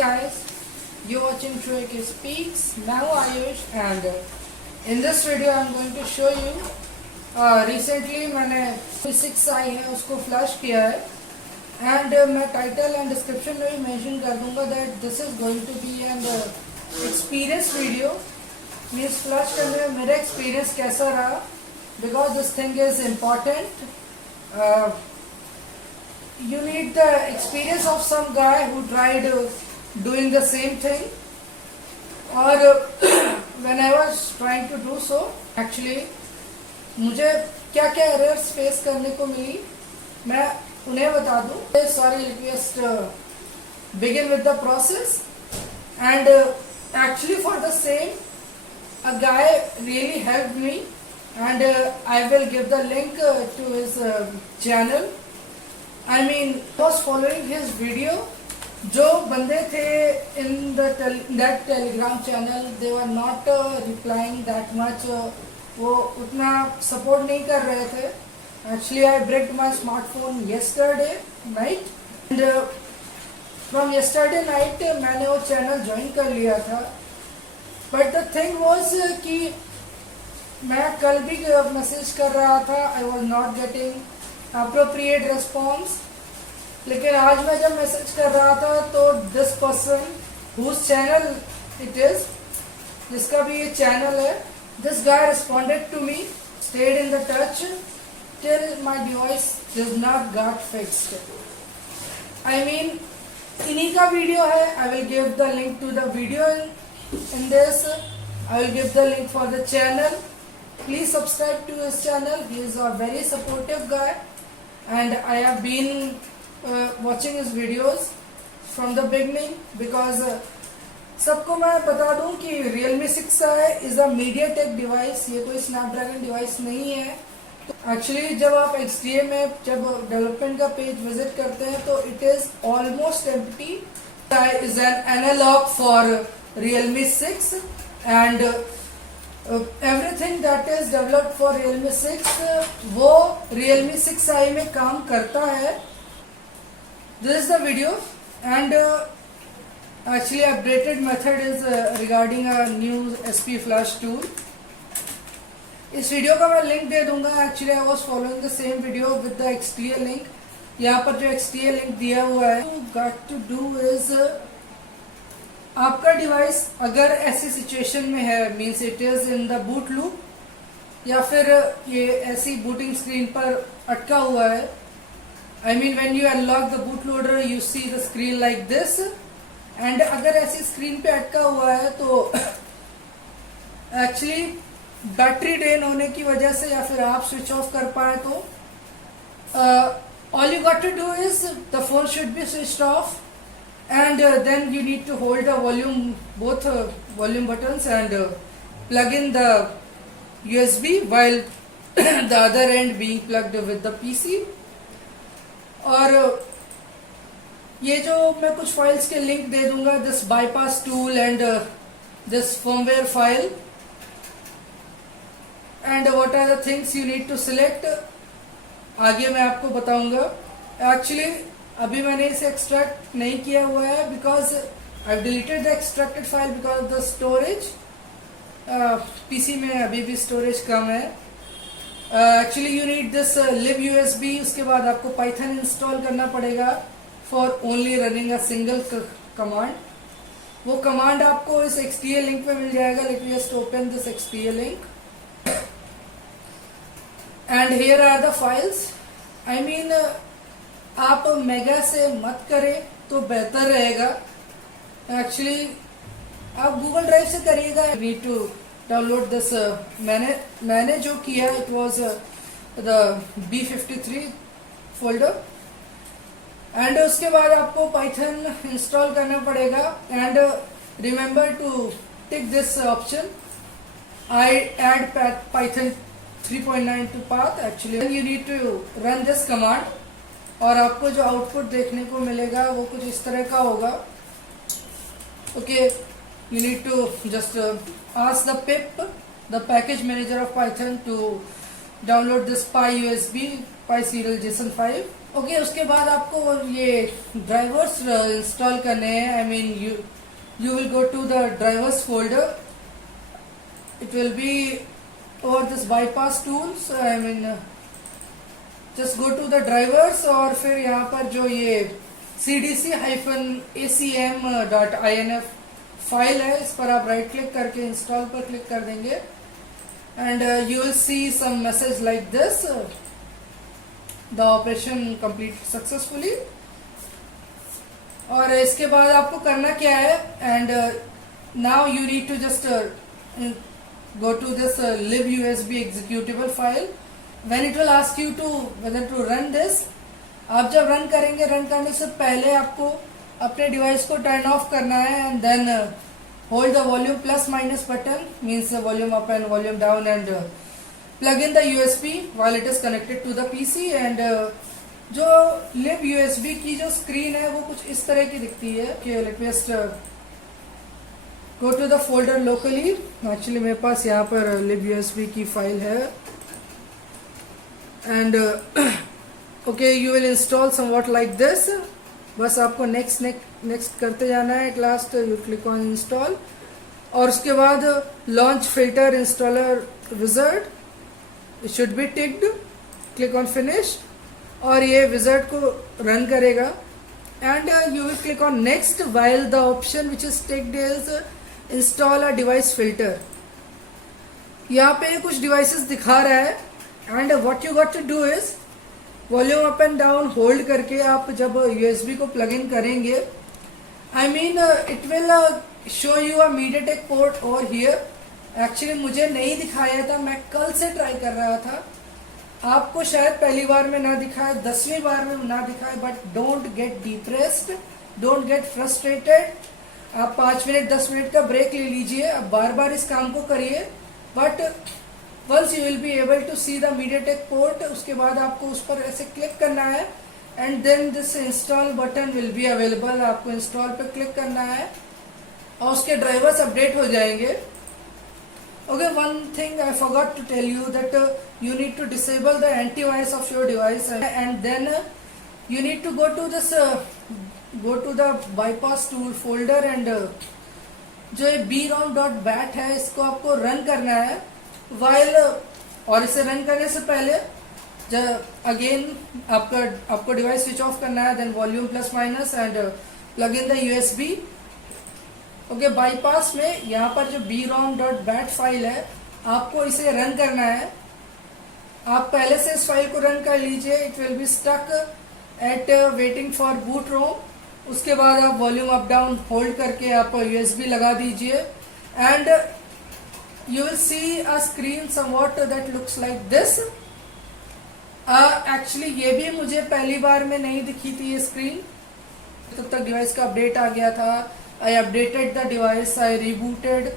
guys, you're watching True AK Speaks. मैं हूँ Ayush and in this video I'm going to show you recently मैंने 6 आई है उसको flash किया है and मैं टाइटल एंड डिस्क्रिप्शन में भी मेंशन कर दूंगा that this is going to be an experience video. Means flash करने में मेरा एक्सपीरियंस कैसा रहा because this thing is important. You need the experience of some guy who tried doing the same thing or when I was trying to do so actually मुझे क्या क्या errors face करने को मिली मैं उन्हें बता दूं. Sorry, let me just begin with the process and actually for the same a guy really helped me and I will give the link to his channel. I mean, I was following his video. जो बंदे थे in that telegram channel, they were not replying that much. वो उतना support नहीं कर रहे थे. Actually, I bricked my smartphone yesterday night and from yesterday night मैंने वो channel join कर लिया था. But the thing was कि मैं कल भी मैसेज कर रहा था. I was not getting appropriate response. लेकिन आज मैं जब मैसेज कर रहा था तो this person whose channel it is, जिसका भी ये चैनल है, this guy responded to me, stayed in the touch till my device does not got fixed. I mean, इन्हीं का वीडियो है. I will give the link to the video in this. I will give the link for the channel. Please subscribe to his channel. He is a very supportive guy and I have been watching his videos from the beginning because सबको मैं बता दूं कि Realme 6i is a MediaTek device. ये कोई Snapdragon device नहीं है. Actually जब आप XDA में जब डेवलपमेंट का पेज विजिट करते हैं तो it is almost empty. Is an analog for Realme 6 and everything that is developed for Realme 6 वो Realme 6i में काम करता है. This is the video and actually updated method is regarding a new SP flash tool. इस video का मैं link दे दूंगा. Actually I was following the same video with the XDA link. यहाँ पर जो XDA लिंक दिया हुआ है, you got to do is आपका डिवाइस अगर ऐसी सिचुएशन में है, means it is in the boot loop या फिर ये ऐसी बूटिंग स्क्रीन पर अटका हुआ है. I mean when you unlock the boot loader you see the screen like this and अगर ऐसी स्क्रीन पे अटका हुआ है तो एक्चुअली बैटरी ड्रेन होने की वजह से या फिर आप स्विच ऑफ कर पाए तो all you got to do is the phone should be switched off and then you need to hold the both volume buttons and plug in the USB while the other end being plugged with the PC. और ये जो मैं कुछ files के link दे दूंगा, this bypass tool and this firmware file and what are the things you need to select, आगे मैं आपको बताऊंगा. एक्चुअली अभी मैंने इसे एक्सट्रैक्ट नहीं किया हुआ है because I deleted the extracted file because the storage PC में अभी भी स्टोरेज कम है. Actually you need this lib USB. उसके बाद आपको पाइथन इंस्टॉल करना पड़ेगा for only running a single command. वो कमांड आपको इस XDA लिंक पे मिल जाएगा. Let me just open this XDA link and here are the files. I mean आप मेगा से मत करें तो बेहतर रहेगा. एक्चुअली आप गूगल ड्राइव से करिएगा. Need to download this. मैंने जो किया it was the B53 folder and उसके बाद आपको पाइथन इंस्टॉल करना पड़ेगा and remember to tick this option I add Python 3.9 to path. Actually you need to run this command और आपको जो आउटपुट देखने को मिलेगा वो कुछ इस तरह का होगा. Okay, you need to just ask the pip, the package manager of Python, to download this py USB py serial JSON 5। Okay, उसके बाद आपको ये ड्राइवर्स इंस्टॉल करने हैं। I mean you will go to the drivers folder. It will be over this bypass tools. I mean just go to the drivers और फिर यहाँ पर जो ये cdc-acm.inf फाइल है, इस पर आप राइट क्लिक करके इंस्टॉल पर क्लिक कर देंगे and you will see some message like this, the operation complete successfully. और इसके बाद आपको करना क्या है, and now you need to just go to this libusb executable file. When it will ask you to whether to run this, आप जब run करेंगे, रन करने से पहले आपको अपने डिवाइस को टर्न ऑफ करना है and then hold the volume plus minus button, means volume up and volume down, and plug in the USB while it is connected to the PC. And जो lib USB की जो screen है वो कुछ इस तरह की दिखती है। Let me just go to the folder locally. Actually मेरे पास यहाँ पर लिब यूएसबी की फाइल है and okay, you will install somewhat like this. बस आपको नेक्स्ट करते जाना है। At last you click on install और उसके बाद launch filter installer wizard, it should be ticked, click on finish और ये विजार्ड को रन करेगा and you will click on next while the option which is ticked is install a device filter. यहाँ पे कुछ डिवाइसेस दिखा रहा है and what you got to do is volume up and down hold करके आप जब यूएसबी को प्लग इन करेंगे, I mean it will show you a MediaTek port over here. Actually मुझे नहीं दिखाया था, मैं कल से ट्राई कर रहा था, आपको शायद पहली बार में ना दिखाए, 10वीं बार में ना दिखाए, but don't get depressed, don't get frustrated. आप 5 मिनट 10 मिनट का ब्रेक ले लीजिए, अब बार बार इस काम को करिए, but once you will be able to see the MediaTek port, उसके बाद आपको उस पर ऐसे क्लिक करना है and then this install button will be available. आपको इंस्टॉल पर क्लिक करना है और उसके ड्राइवर्स अपडेट हो जाएंगे। Okay, one thing I forgot to tell you that you need to disable the antivirus of your device and then you need to go to this go to the bypass tool folder and जो ये brom.bat है इसको आपको run करना है while और इसे run करने से पहले अगेन आपको डिवाइस स्विच ऑफ करना है, then volume plus minus and plug in the USB. Okay, bypass में यहाँ पर जो brom.bat फाइल है आपको इसे रन करना है। आप पहले से इस फाइल को रन कर लीजिए, it will be stuck at waiting for boot ROM. उसके बाद आप वॉल्यूम अप डाउन होल्ड करके आप यूएसबी लगा दीजिए and you will see a screen somewhat that looks like this. Actually ये भी मुझे पहली बार में नहीं दिखी थी ये स्क्रीन, तब तक डिवाइस का अपडेट आ गया था। I updated the device, I rebooted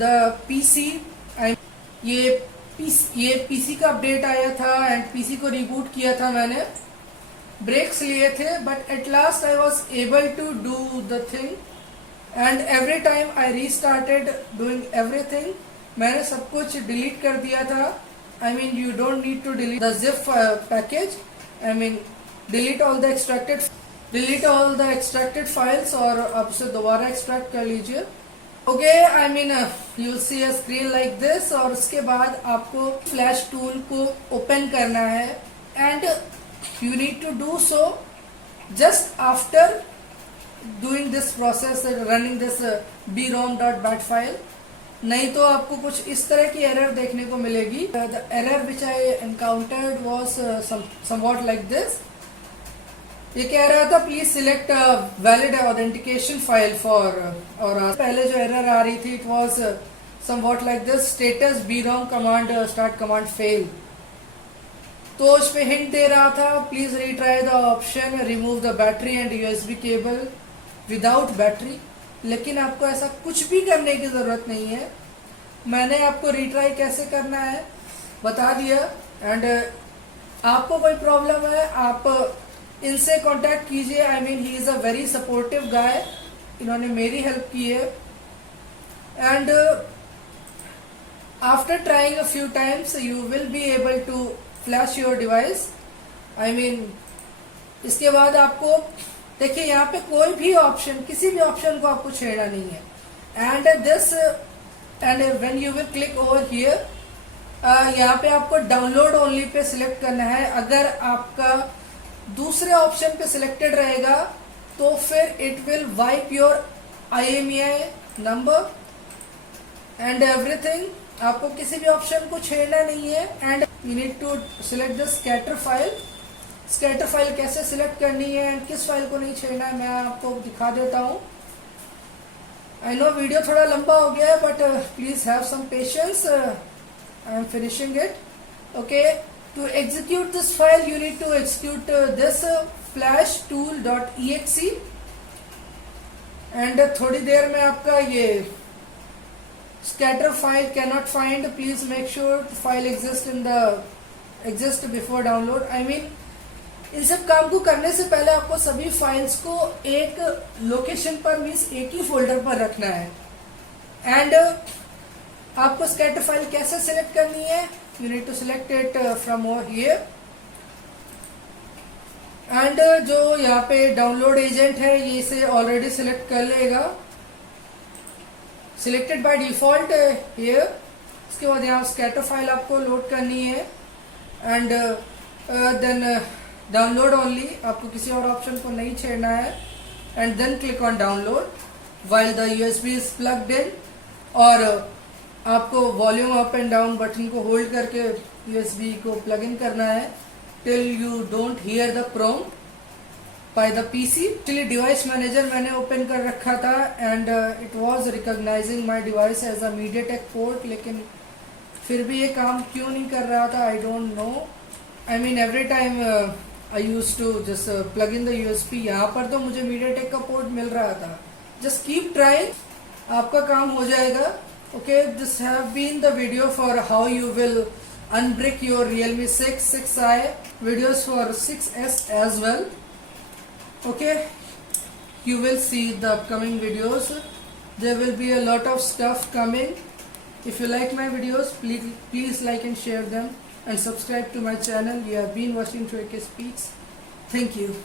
the PC. ये PC का अपडेट आया था एंड PC को रिबूट किया था मैंने, ब्रेक्स लिए थे, but at last I was able to do the thing and every time I restarted doing everything. मैंने सब कुछ डिलीट कर दिया था। I mean you don't need to delete the zip package, I mean delete all the extracted files और अब उसे दोबारा एक्सट्रैक्ट कर लीजिए। Okay, I mean you will see a screen like this और उसके बाद आपको फ्लैश टूल को ओपन करना है and you need to do so just after doing this process running this brom.bat file, नहीं तो आपको कुछ इस तरह की एरर देखने को मिलेगी। The error which I encountered was somewhat like this. ये कह रहा था please select valid authentication file for, और पहले जो एरर आ रही थी it was somewhat like this, status brom command start command fail. तो उस पे हिंट दे रहा था please retry the option remove the battery and USB cable without battery, लेकिन आपको ऐसा कुछ भी करने की जरूरत नहीं है। मैंने आपको रीट्राई कैसे करना है बता दिया एंड आपको कोई प्रॉब्लम है आप इनसे कांटेक्ट कीजिए। I mean he is a very supportive guy, इन्होंने मेरी हेल्प की है and after trying a few times you will be able to flash your device. I mean, इसके बाद आपको देखिए यहाँ पे कोई भी ऑप्शन, किसी भी ऑप्शन को आपको छेड़ना नहीं है. And when you will click over here, यहाँ पे आपको डाउनलोड ओनली पे सिलेक्ट करना है. अगर आपका दूसरे ऑप्शन पे सिलेक्टेड रहेगा तो फिर it will wipe your IMEI number and everything. आपको किसी भी ऑप्शन को छेड़ना नहीं है. And you need to select the scatter file. Scatter file कैसे सिलेक्ट करनी है एंड किस फाइल को नहीं छेड़ना है मैं आपको दिखा देता हूँ. आई नो वीडियो थोड़ा लंबा हो गया है but please have some patience. I am finishing it. Okay, to execute this file you need to execute this flashtool.exe. And थोड़ी देर में आपका ये scatter file cannot find. Please make sure the file exist before download. I mean, इन सब काम को करने से पहले आपको सभी फाइल्स को एक लोकेशन पर, मीन्स एक ही फोल्डर पर रखना है. एंड आपको स्कैटर फाइल कैसे सिलेक्ट करनी है, you need to select it from over here. And जो यहाँ पे डाउनलोड एजेंट है ये इसे ऑलरेडी सिलेक्ट कर लेगा. Selected by default here. इसके बाद यहाँ स्कैटर फाइल आपको लोड करनी है. एंड देन डाउनलोड ओनली, आपको किसी और ऑप्शन को नहीं छेड़ना है. And then click on download while the USB is plugged in. और आपको volume up and down button को होल्ड करके USB को प्लग इन करना है till you don't hear the prompt by the PC. Actually device manager मैंने open कर रखा था and it was recognizing my device as a MediaTek port, लेकिन फिर भी ये काम क्यों नहीं कर रहा था, I don't know. I mean every time I used to just plug in the USB. यहाँ पर तो मुझे MediaTek का पोर्ट मिल रहा था. Just keep trying, आपका काम हो जाएगा. Okay, this have been the video for how you will unbrick your Realme 6, 6i, videos for 6s as well. Okay, you will see the upcoming videos. There will be a lot of stuff coming. If you like my videos, please like and share them and subscribe to my channel. You have been watching Troike Speaks. Thank you.